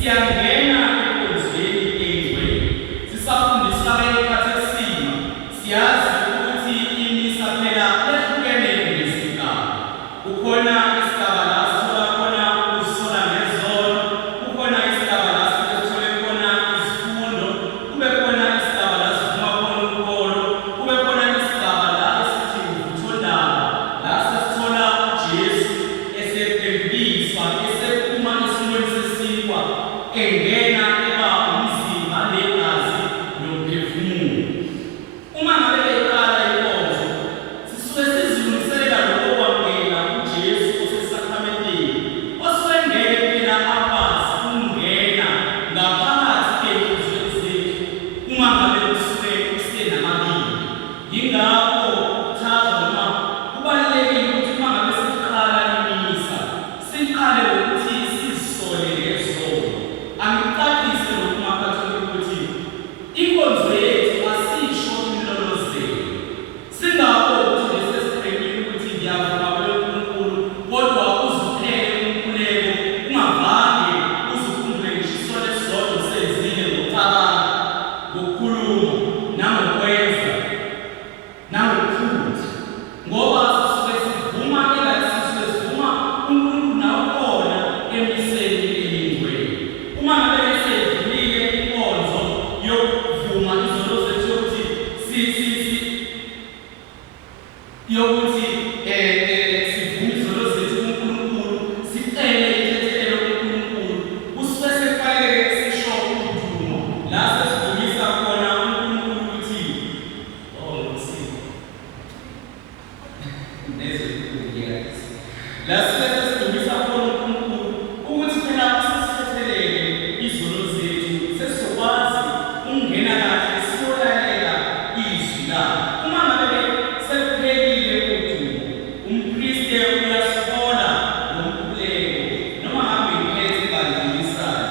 siyangena enkonzweni engcwele sisafundiswa ekhathesima siyazi ukuthi imisa phela lehlukene ngesigaba kukhona isigaba la sithola khona ukusola ngezolo kukhona isigaba la sithola khona isifundo kube khona isigaba la sivuma khona ukholo kube khona isigaba la esithi uvuthondaba la sesithola uJesu esephendiswa esephuma esimweni sesinkwa engena eba umzimba negazi nomphefumulo. Uma ngabe eqala inkonzo sisuke sizilungiselela lokwamukela uJesu osesakramenteni oswengeke phela akwazi ukungena ngaphakathi enhliziyweni zethu uma ngabe kusuke kusenamabili. Yingakho kuthathwa noma kubalulekile ukuthi uma ngabe siqala imisa siqale ngokuthi sizisole ngezolo. Angicacise lokhu maphathweni ukuthi inkonzo yethu asisho imlolozelo singakho ukuthi lesesiqhelile ukuthi ngiyavuma kuNkulunkulu kodwa uzuphele umkhuleko ungavange uzukhumbule ngisho isole esisodwa usenzile ngokucabanga ngokukhuluma nangokwenza nangokuphutha ngoba sisuke sivuma sisuke sivuma uNkulunkulu nawo khona emiseni elingcwele. Uma ngabe esevumile inkonzo yokuvuma izono zethu yokuthi yokuthi sivume izono zethu kuNkulunkulu sicele ithethelelo kuNkulunkulu usuke sekufanele sisho udumo la sesivumisa khona uNkulunkulu ukuthi la sesivumisa khona uNkulunkulu ukuthi phela sisithethelele izono zethu sesizokwazi ukungena kahle siyolalela izwi lakhe. Uma ngabe sekuphelile udumo umpristi uyasihola ngomkhuleko noma ngabe ngiphethe bandilisayo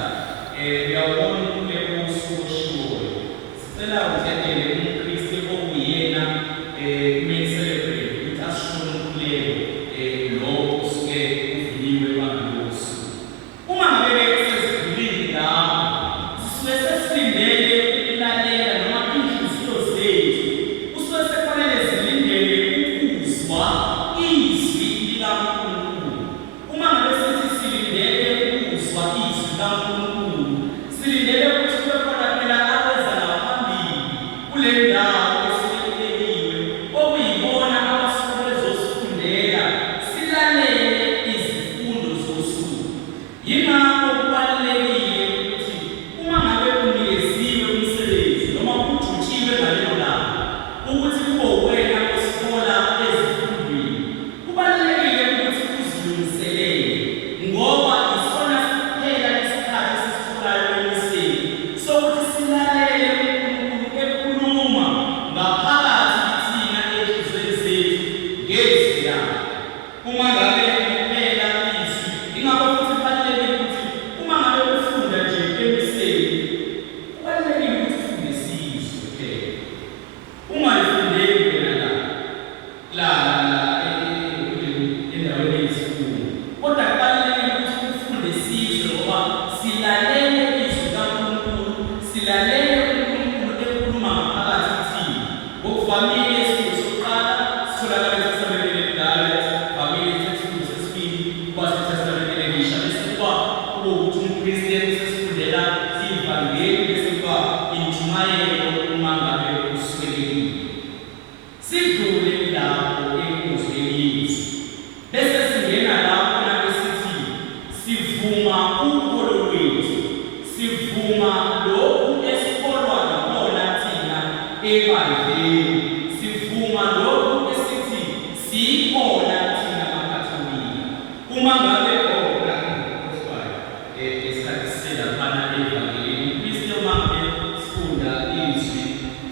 uyawubona umkhuleko ososhiwoyo sicela uthethelele umpristi okuyena main celebrant ukuthi asisho umkhuleko lo usuke uvuniwe bangalokho. Uma ngabe sesivulile lapho sisuke sesilindele ukulalela noma inhliziyo zethu usuke sekufanele zilindele ukuzwa izwi likaNkulunkulu. Uma ngabe sithi silindele ukuzwa izwi likaNkulunkulu silindele ukuthi kube khona phela abeza ngaphambili kule ndawo esibekeliwe okuyibona abasuke bezosifundela silalele izifundo zosuku. Yingakho kubalulekile ukuthi uma ngabe unikeziwe umsebenzi noma ujutshiwe ngalelo langa ukuthi kube wena osihola ezifundweni kubalulekile ukuthi uzilungiselele ngoba isona siphela isikhathi esisitholayo emiseni sokuthi silalele uNkulunkulu ekhuluma ngaphakathi thina enhliziyweni zethu ngezwi lakhe. Uma ngabe kuphela izwi ingakho futhi kubalulekile ukuthi uma ngabe ufunda nje emiseni kubalulekile ukuthi ufunde sizwe phela ungayifundeli wena endaweni yesifundo kodwa kubalulekile ukuthi ufunde sizwe ngoba silalele izwi likaNkulunkulu silalele uNkulunkulu ekhuluma ngaphakathi thina. Ngokuvamile isifundo sokuqala sitholakala eTestamenteni Elidala, vamile isifundo sesibili kuba seTestamenteni Elisha bese kuba ukuthi umpristi sesifundela ivangeli bese kuba intshumayelo uma ngabe uswelekile. Sidlule lapho enkonzweni yethu bese singena lapho nabesithi sivuma ukholo lwethu sivuma lokhu esikholwa ngakona thina ebandleni sivuma lokhu esithi sikhona thina makatholika. Uma ngabe khona esikhathi selaphana evangelini umpristi uma ngabe sifunda izwi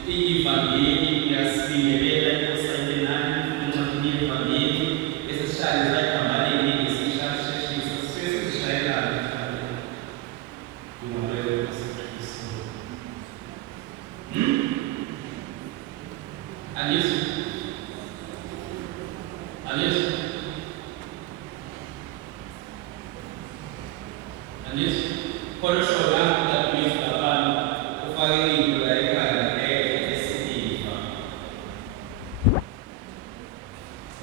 ivangeli uyasifinyelela enkosini nani encwadini yevangeli esishayela ehambaleni ngesishashishisa sesishayelana ngomabele waseKristu. Aliyesu Aliyesu khona usho lapho lapho lapha ufake into la ekhaya esiliva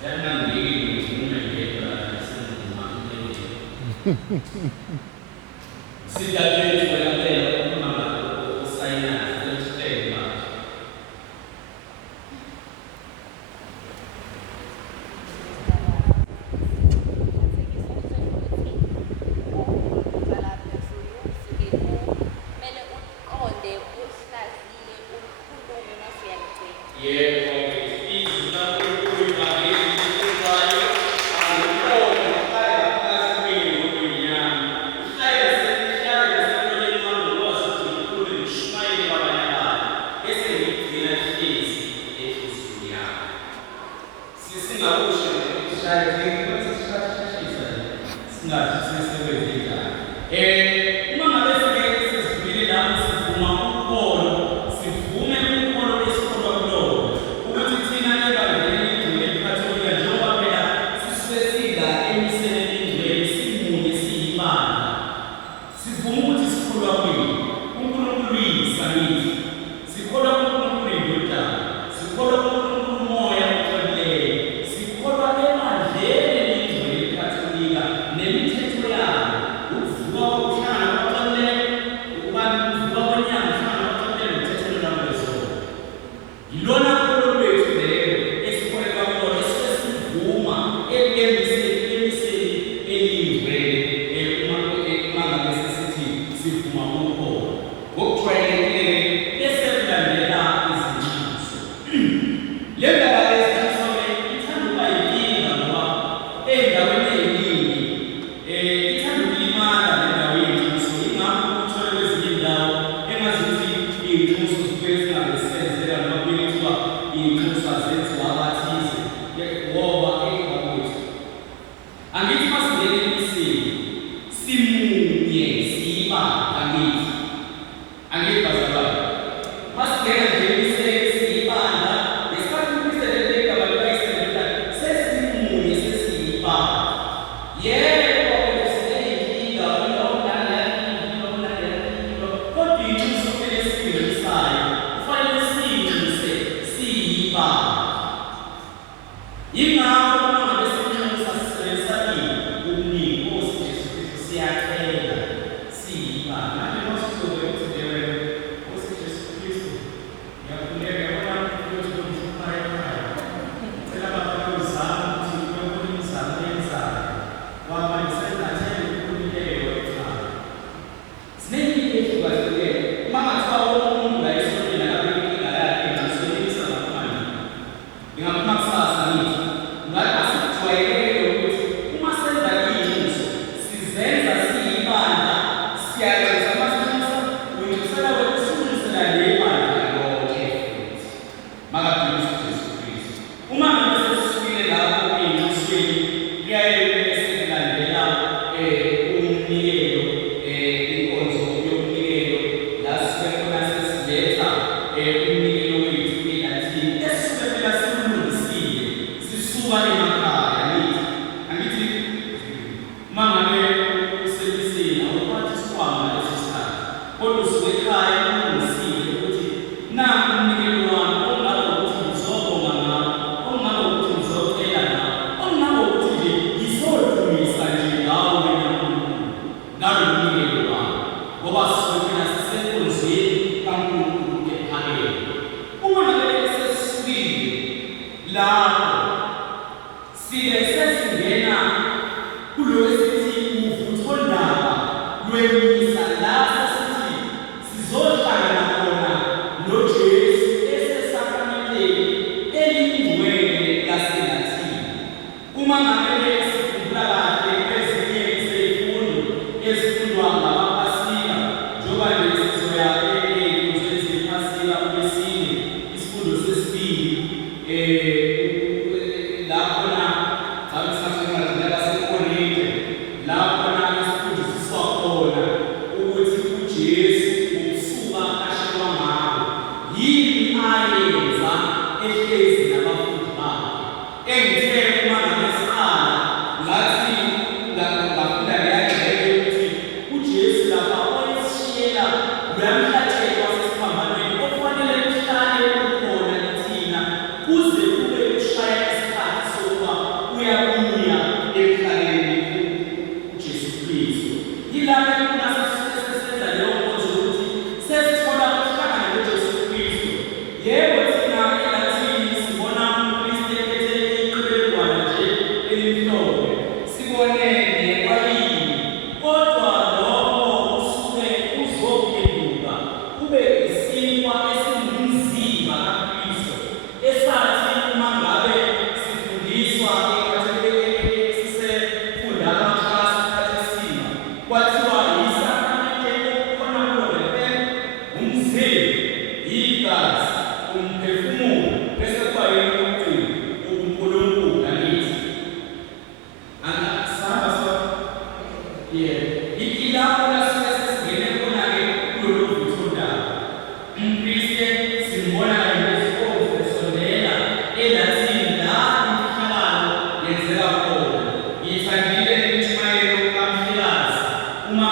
yana ngeke ngiyela senzima sidabethu ngempela uma usayina sesitema Yesu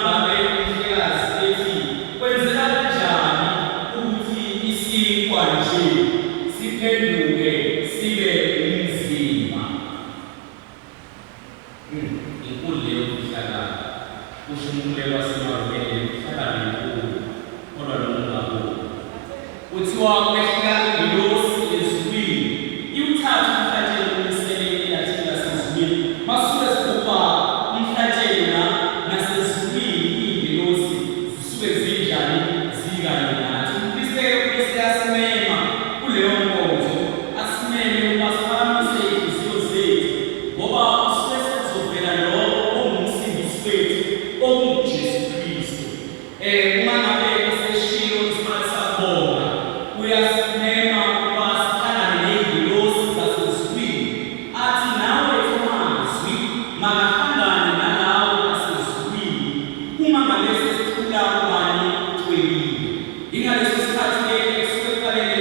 ngabe umhlekazi ethi kwenzeka kanjani ukuthi isinkwa nje siphenduke sibe umzimba. Inkulu leyo kuhlala kusho umkhuleko wasemavele kuhlala nenkulu kodwa nongabo kuthiwa kwehlika ingelosi ezulwini iwuthathe umhlatshelo wemiseleni yathi nasezulwini masuke sibhubha umhlatshelo nasezulwini iy'ngelosi zisuke zinjani zikanye nathi. UMkristu uyasimema kuleyo nkonzo asimeme ukuba siphakamise iy'nhliziyo zethu ngoba usuke sekuzovela lo ongumsindisi wethu onguJesu Kristu. Uma ngabe eseshilo isikhathi sakubonga uyasimema ukuba sihlangane ney'ngelosi zasezulwini athi nawe amazwi makahlangane nalawo asezulwini uma ngabe sesithula ubani uthwelile. Ingaleso sikhathi-ke kusuke kufanele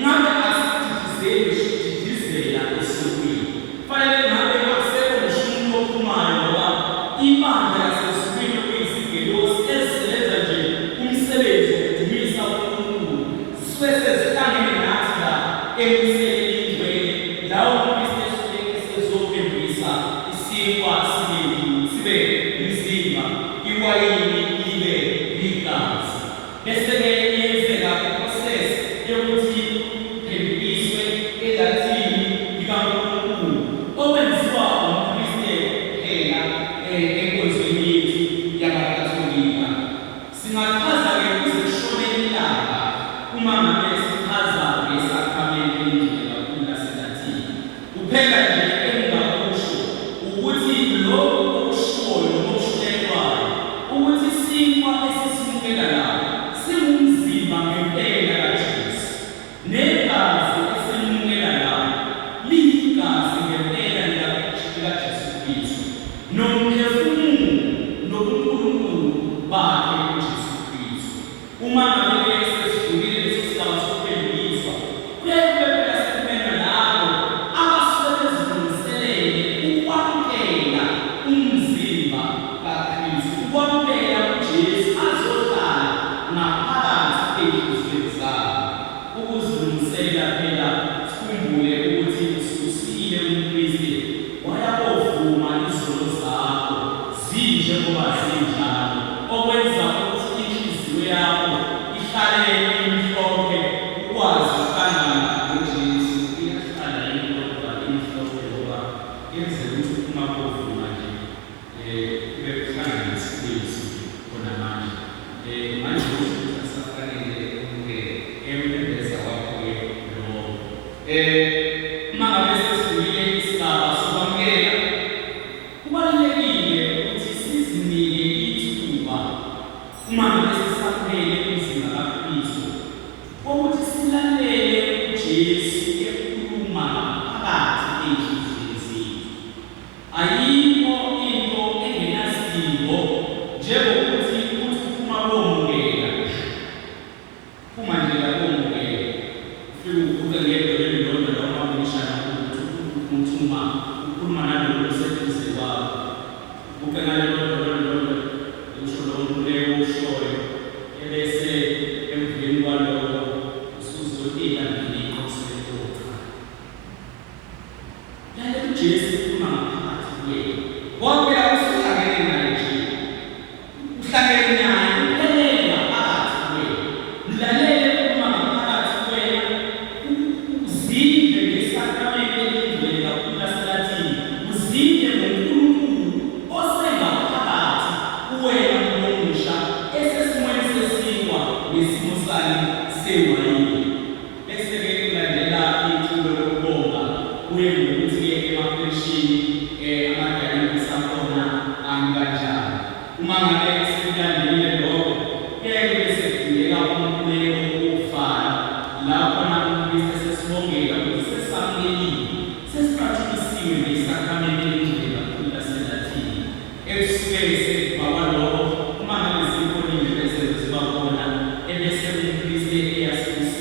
ngabe asididizela esokweni, kufanele ngabe akusekho ngisho umuntu ophumayo ngoba ibandla lasezulwini okuyizingelosi ezisebenza nje umsebenzi wokudumisa uNkulunkulu zisuke sezihlangene nathi la emiseleni ingcwele lawo uKristu esuke esezophendukisa isinkwa sibe umzimba, iwayini libe igazi. Bese-ke yenzeka iprocess yokuthi kuphendukiswe edathini likaNkulunkulu okwenziwa umKristu phela enkonzweni yethu yamaKatholika. Singachaza-ke kuze kushonele ilanga uma ngabe sichaza ngesakramenti elingcwele kakhulu laseLathini. Kuphela nje engingakusho ukuthi lokhu okushoyo nokushunyayelwayo ukuthi isinkwa esisimukela lapho singumzimba ngempela kaJesu, negazi esimukela lapho liyigazi ngempela likaJesu Kristu, nomphefumulo nobuNkulunkulu bakhe uJesu Kristu. Uma ngabe sesidlulile leso sigaba sokuphendukiswa kuyaye kube phela sekumele labo abasuke bezilungiselele ukwamukela umzimba kaKristu, ukwamukela uJesu azohlala ngaphakathi ey'nhliziyweni zabo. Ukuzilungiselela phela sikhumbule ukuthi usikile umKristu wayabovuma izono zakho zinjengoba zinjalo, okwenza ukuthi inhliziyo yakho ihlale imhlophe ukwazi ukuhlangana noJesu. Iyahlala imhlophe imhlophe ngoba yenzela ukuthi uma bovuma nje kube kuhlangana nesifesi khona manje. Manje ukuthi asafanele ukubukela emembeza wakho-ke lowo. Uma ngabe sesidlulile isigaba sokwamukela, kubalulekile ukuthi sizinike ithuba uma ngabe sisamukele umzimba kaKristu ukuthi silalele uJesu ekhuluma phakathi ey'nhliziyweni zethu. Ayikho into engenasidingo njengokuthi uma bomukela uma nje labomukela ufike ukhulume ngedolo elilodwa noma umshana ukuthi uthuma ukhuluma nalokho oseduze kwakho, ubuke ngalelo dolo lilodwa usho lowo mkhuleko owushoyo ebese emveni kwalokho usuzotila ngelinqo uselexoxa. Lalela uJesu ukhuluma ngaphakathi kwenu ngoba phela usuhlangene naye nje, uhlangene naye uphelele ngaphakathi kwenu. Mlalele ukhuluma ngaphakathi kwenu, uzindle ngesakramenti elingcwele kakhulu laseLathini, uzindle ngoNkulunkulu osengaphakathi kuwena ngomusha esesimweni sesinkwa nesimo salo sewayini. Bese-ke kulandela ithulo lokubonga kuye ngokuthi-ke emapheshini amadayimisi akhona ami kanjani. Uma ngabe sekulandelile lokho kuyaye kube sekudingeka umkhuleko wokufana lapho uMkristu sesibongela ukuthi sesamukelile, sesiqhathanisiwe ngesakramenti elingcwele kakhulu laseLathini. Ekusuke sekubhakwa lokho uma ngabe zikhona iy'ndlela ezenziwa khona ebese uMkristu eyasibuyisa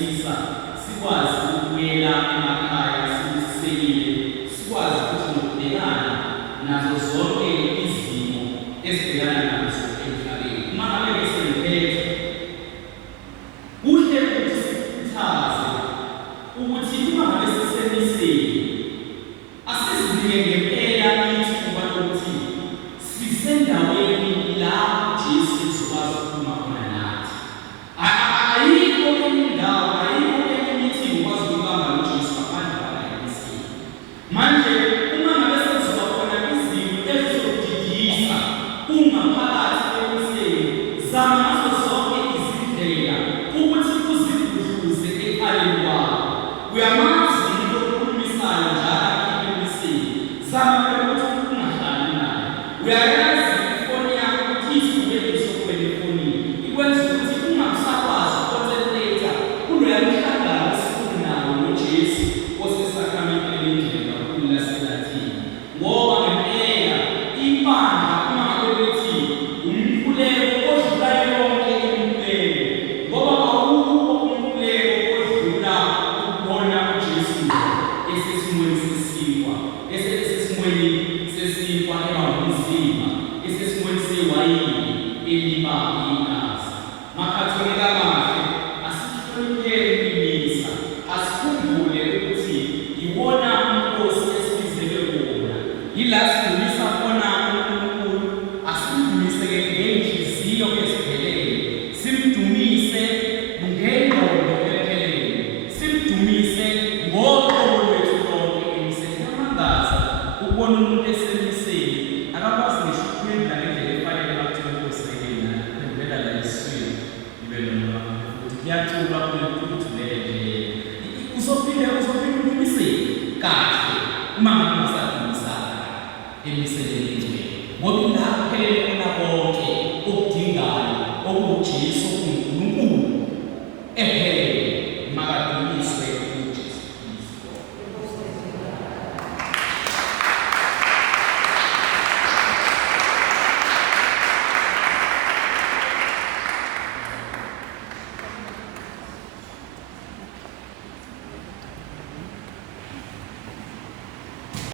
lima igazi. Makhathoneka kahle, asihlonipheni imisa, asikhumbule ukuthi iwona uNkosi esibizelwe wona. Yila sidumisa khona uNkulunkulu, asidumise ngenhliziyo eziphelele, simdumise ngengqondo ephelele, simdumise ngoqobo lwethu lonke emiseni. Amangaza ukubona umuntu esemiseni akakwazi ngisho ukuphendula ngendlela efanele bakuthi Nkosi yena phendula la eswini ibe noma futhi kuyacula kuluthu lele uzophinde udumise kahle uma ngabe usadumisana emiseni ngoba la phelele